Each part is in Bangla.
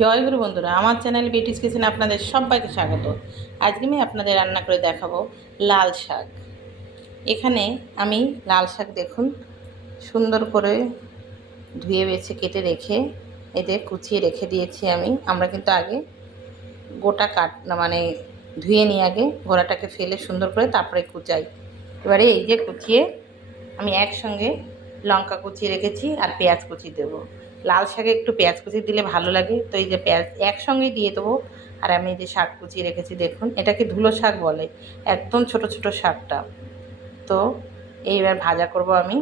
জয় গুরু বন্ধুরা, আমার চ্যানেল বিটিস কিচেনে আপনাদের সবাইকে স্বাগত। আজকে আমি আপনাদের রান্না করে দেখাবো লাল শাক। এখানে আমি লাল শাক দেখুন সুন্দর করে ধুয়ে বেছে কেটে রেখে এতে কুচিয়ে রেখে দিয়েছি আমরা কিন্তু আগে গোটা মানে ধুয়ে নিয়ে আগে গোড়াটাকে ফেলে সুন্দর করে তারপরে কুচাই। এবারে এই যে কুচিয়ে আমি একসঙ্গে লঙ্কা কুচিয়ে রেখেছি আর পেঁয়াজ কুচি দেবো। লাল শাকে একটু পেঁয়াজ কুচি দিলে ভালো লাগে, তো এই যে পেঁয়াজ একসঙ্গেই দিয়ে দেবো। আর আমি এই যে শাক কুচিয়ে রেখেছি দেখুন, এটাকে ধুলো শাক বলে, একদম ছোট ছোট শাকটা। তো এইবার ভাজা করব আমি।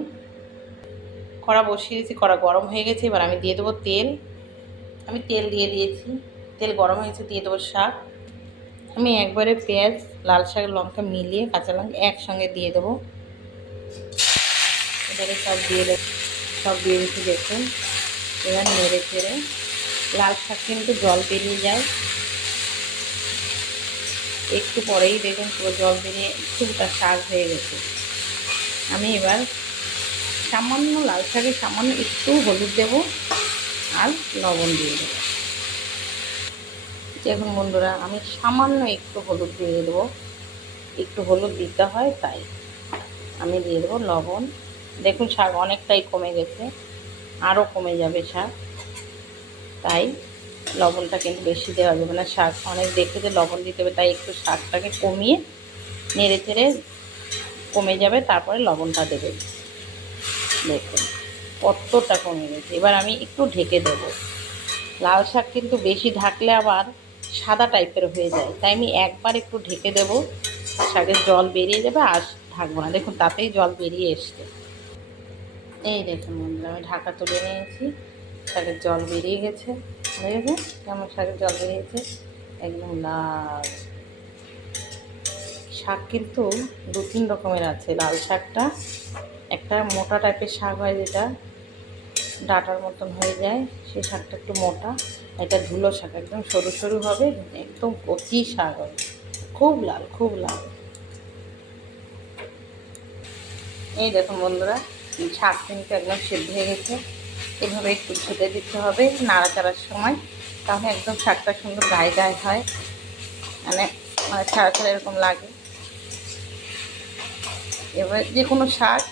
কড়া বসিয়ে দিয়েছি, কড়া গরম হয়ে গেছে। এবার আমি দিয়ে দেবো তেল। আমি তেল দিয়ে দিয়েছি, তেল গরম হয়েছে, দিয়ে দেবো শাক। আমি একবারে পেঁয়াজ, লাল শাক, লঙ্কা মিলিয়ে কাঁচা লঙ্কা একসঙ্গে দিয়ে দেবো। এবারে সব দিয়ে দিচ্ছি দেখুন। এবার নেড়ে চেড়ে, লাল শাক কিন্তু জল বেরিয়ে যায়, একটু পরেই দেখুন পুরো জল বেরিয়ে কিছুটা শাক হয়ে গেছে। আমি এবার সামান্য লাল শাকে সামান্য একটু হলুদ দেবো আর লবণ দিয়ে দেবো। দেখুন বন্ধুরা, আমি সামান্য একটু হলুদ দিয়ে দেবো, একটু হলুদ দিতে হয় তাই। আমি দিয়ে দেবো লবণ। দেখুন শাক অনেকটাই কমে গেছে, আরও কমে যাবে শাক, তাই লবণটা কিন্তু বেশি দেওয়া যাবে না। শাক অনেক দেখে যে লবণ দিতে হবে, তাই একটু শাকটাকে কমিয়ে নেড়ে চেড়ে কমে যাবে, তারপরে লবণটা দেবে। দেখুন কতটা কমে গেছে। এবার আমি একটু ঢেকে দেবো। লাল শাক কিন্তু বেশি ঢাকলে আবার সাদা টাইপের হয়ে যায়, তাই আমি একবার একটু ঢেকে দেবো। শাকের জল বেরিয়ে যাবে, আর ঢাকবো না। দেখুন তাতেই জল বেরিয়ে এসছে। এই দেখুন বন্ধুরা, আমি ঢাকা তুলে নিয়েছি, শাকের জল বেরিয়ে গেছে। দেখুন কেমন শাকের জল বেরিয়েছে, একদম লাল। শাক কিন্তু দু তিন রকমের আছে। লাল শাকটা একটা মোটা টাইপের শাক হয়, যেটা ডাঁটার মতন হয়ে যায়, সেই শাকটা একটু মোটা। এটা ধুলো শাক, একদম সরু সরু হবে, একদম কচি শাক হবে, খুব লাল, খুব লাল। এই দেখুন বন্ধুরা, শাক কিন্তু একদম সেদ্ধ হয়ে গেছে। এভাবে একটু ঝেঁটে দিতে হবে নাড়াচাড়ার সময়, তাহলে একদম শাকটা সুন্দর গায়ে গায়ে হয়, মানে মানে ছাড়া ছাড়া এরকম লাগে। এবার যে কোনো শাক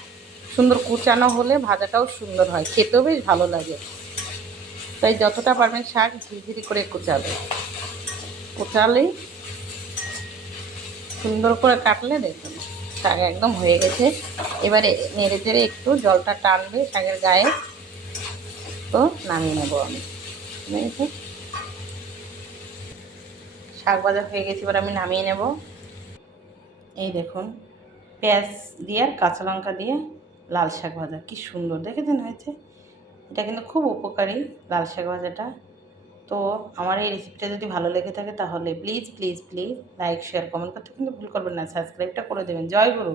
সুন্দর কুচানো হলে ভাজাটাও সুন্দর হয়, খেতেও বেশ ভালো লাগে। তাই যতটা পারবেন শাক ঝিরিঝিরি করে কুচালেই সুন্দর করে কাটলে দেখুন শাক একদম হয়ে গেছে। এবারে নেড়ে চেড়ে একটু জলটা টানবে শাকের গায়ে, তো নামিয়ে নেবো আমি। শাক ভাজা হয়ে গেছে, এবার আমি নামিয়ে নেব। এই দেখুন পেঁয়াজ দিয়ে আর কাঁচা লঙ্কা দিয়ে লাল শাক ভাজা, কি সুন্দর দেখেছেন হয়েছে। এটা কিন্তু খুব উপকারী লাল শাক ভাজাটা। তো আমার এই রেসিপিটা যদি ভালো লেগে থাকে তাহলে please please please like share comment করতে কিন্তু ভুল করবেন না, সাবস্ক্রাইবটা করে দেবেন। জয় গুরু।